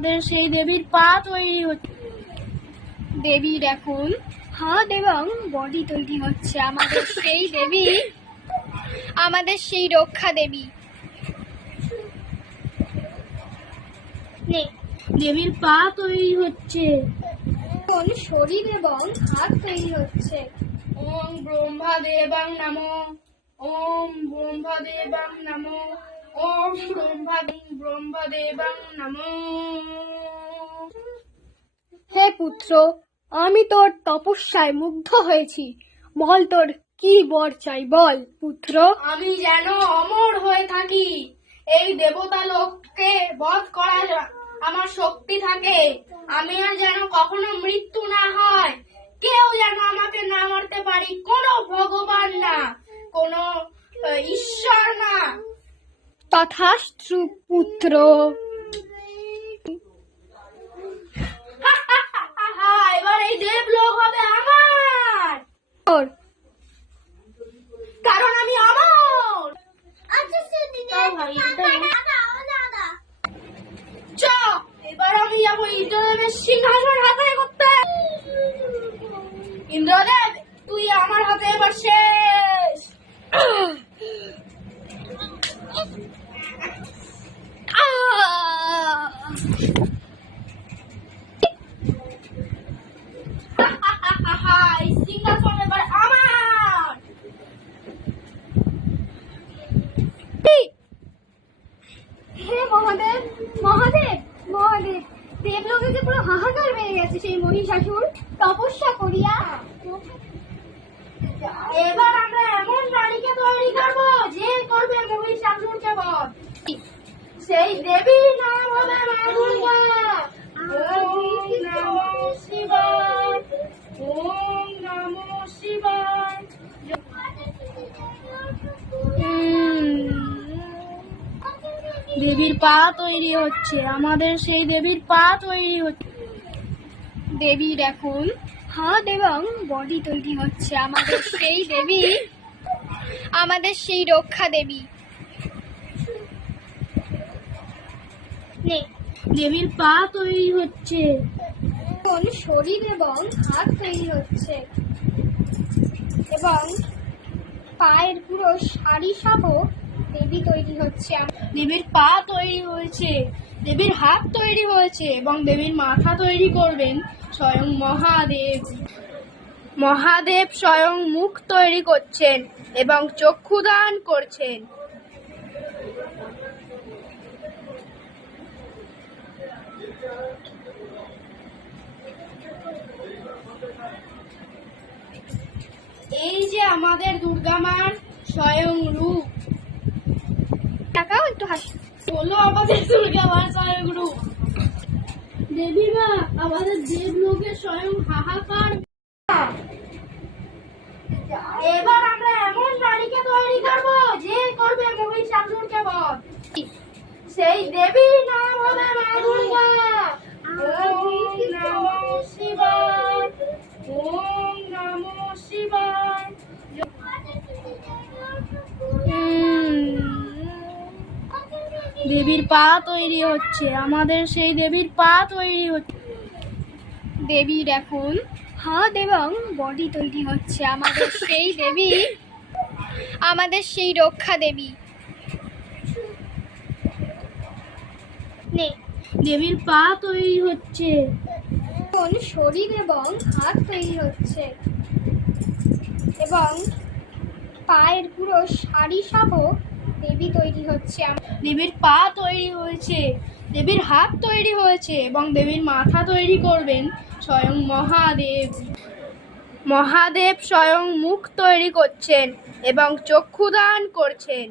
আমাদের সেই দেবীর পা তৈরি হচ্ছে। দেবীর এখন হাত এবং বডি তৈরি হচ্ছে। আমাদের সেই দেবী, আমাদের সেই রক্ষা দেবী। দেবীর পা তৈরি হচ্ছে। এখন শরীর এবং হাত তৈরি হচ্ছে। ওম ব্রহ্মদেবাং নমো, ওম ব্রহ্মদেবাং নমো, ওম ব্রহ্মদেবাং নমো। হে পুত্র, আমি তোর তপস্যায় মুগ্ধ হয়েছি। বল তোর কি বর চাই, বল পুত্র। আমি যেন অমর হয়ে থাকি, এই দেবতা লোককে বধ করার আমার শক্তি থাকে। আমি আর যেন কখনো মৃত্যু না হয়, কেউ যেন আমাকে না মারতে পারি, কোনো ভগবান না, কোনো ঈশ্বর না। তথাস্তু পুত্র। এবার এই দেবলোক হবে আমার, কারণ আমি অমর। এবার আমি যাবো ইন্দ্রদেবের সিংহাসন হাতে করতে। ইন্দ্রদেব, তুই আমার হাতে এবার শেষ। সিংহাসন এবার আমার। হে মহাদেব, মহাদেব, মহাদেব, দেবলোকে যে পুরো হাহাকার বেড়ে গেছে সেই মহিষাসুর তপস্যা করিয়া। এবার আমরা এমন রানীকে তৈরি করবো যে করবে মহিষাসুরকে বধ। সেই দেবী নাম হবে মা দুর্গা। ওম নমঃ শিবায়, ওম নমঃ শিবায়। দেবীর পা তৈরি হচ্ছে। আমাদের সেই দেবীর পা তৈরি হচ্ছে। দেবীর এখন হাত এবং বডি তৈরি হচ্ছে। আমাদের সেই দেবী, আমাদের সেই রক্ষা দেবী। দেবীর পা তৈরি হচ্ছে। এখন শরীর এবং হাত তৈরি হচ্ছে এবং পায়ের পুরো শাড়ি সহ দেবী তৈরি হচ্ছে। দেবীর পা তৈরি হয়েছে, দেবীর হাত তৈরি হয়েছে এবং দেবীর মাথা তৈরি করবেন স্বয়ং মহাদেব। মহাদেব স্বয়ং মুখ তৈরি করছেন এবং চক্ষুদান করছেন। এই যে আমাদের দুর্গা মার স্বয়ং রূপ। টাকাও একটু হাসি বলো, আমাদের দুর্গা মার স্বয়ং রূপ। দেবী মা, আমাদের দেবলোকের স্বয়ং হাহাকার। এবার আমরা এমন রানীকে তৈরি করবো যে করবে মহিষাসুরকে বধ। সেই দেবী নাম হবে মা দুর্গা। ওম নমঃ শিবায়, ওম নমঃ শিবায়। দেবীর পা তৈরি হচ্ছে। আমাদের সেই দেবীর পা তৈরি হচ্ছে। দেবীর এখন হাত এবং বডি তৈরি হচ্ছে। আমাদের সেই দেবী, আমাদের সেই রক্ষা দেবী। দেবীর পা তৈরি হচ্ছে। এখন শরীর এবং হাত তৈরি হচ্ছে এবং পায়ের পুরো শাড়ি সহ দেবী তৈরি হচ্ছে। দেবীর পা তৈরি হয়েছে, দেবীর হাত তৈরি হয়েছে এবং দেবীর মাথা তৈরি করবেন স্বয়ং মহাদেব। মহাদেব স্বয়ং মুখ তৈরি করছেন এবং চক্ষুদান করছেন।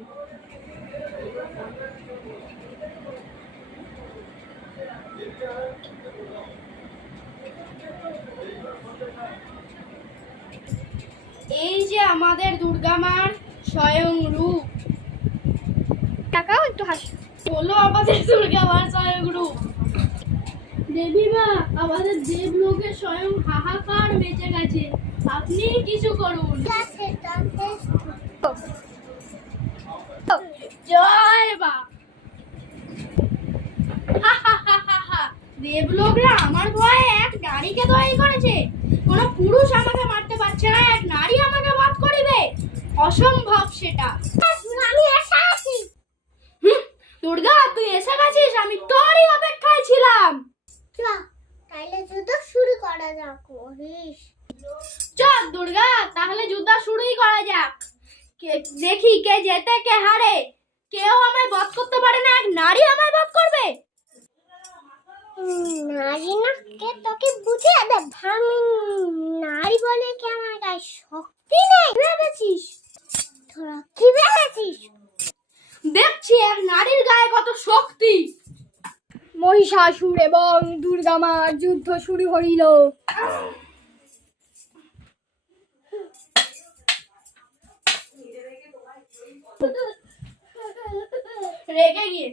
এই যে আমাদের দুর্গা মার স্বয়ং রূপ। টাকাও একটু হাসি বলো, আমাদের দুর্গা মার স্বয়ং রূপ। দেবী মা, আমাদের দেবলোকের স্বয়ং হাহাকার বেঁচে গেছে, আপনি কিছু করুন। জয় মা। দেবলোকরা আমার ভয়ে এক নারীকে তৈরি করেছে, কোনো পুরুষ আমাকে মারতে পারছে না, এক নারী আমাকে বধ করিবে, অসম্ভব সেটা। আমি এসে আছি। দুর্গা, তুই এসে গেছিস, আমি তোরই অপেক্ষায় ছিলাম। তাইলে যুদ্ধ শুরু করা যাক মহিষ। চল দুর্গা, তাহলে যুদ্ধ শুরুই করা যাক। দেখি কে জেতে কে হারে। কেউ আমায় বধ করতে পারে না, এক নারী আমায় বধ করবে। নারী না কে তোকে বুঝিয়ে দে ভামি। নারী বলে কি আমার গায়ে শক্তি নেই ভেবেছিস? তোরা কি ভেবেছিস? দেখছি এক নারীর গায়ে কত শক্তি। মহিষাসুর এবং দুর্গা মার যুদ্ধ শুরু হইল। রেগে গিয়ে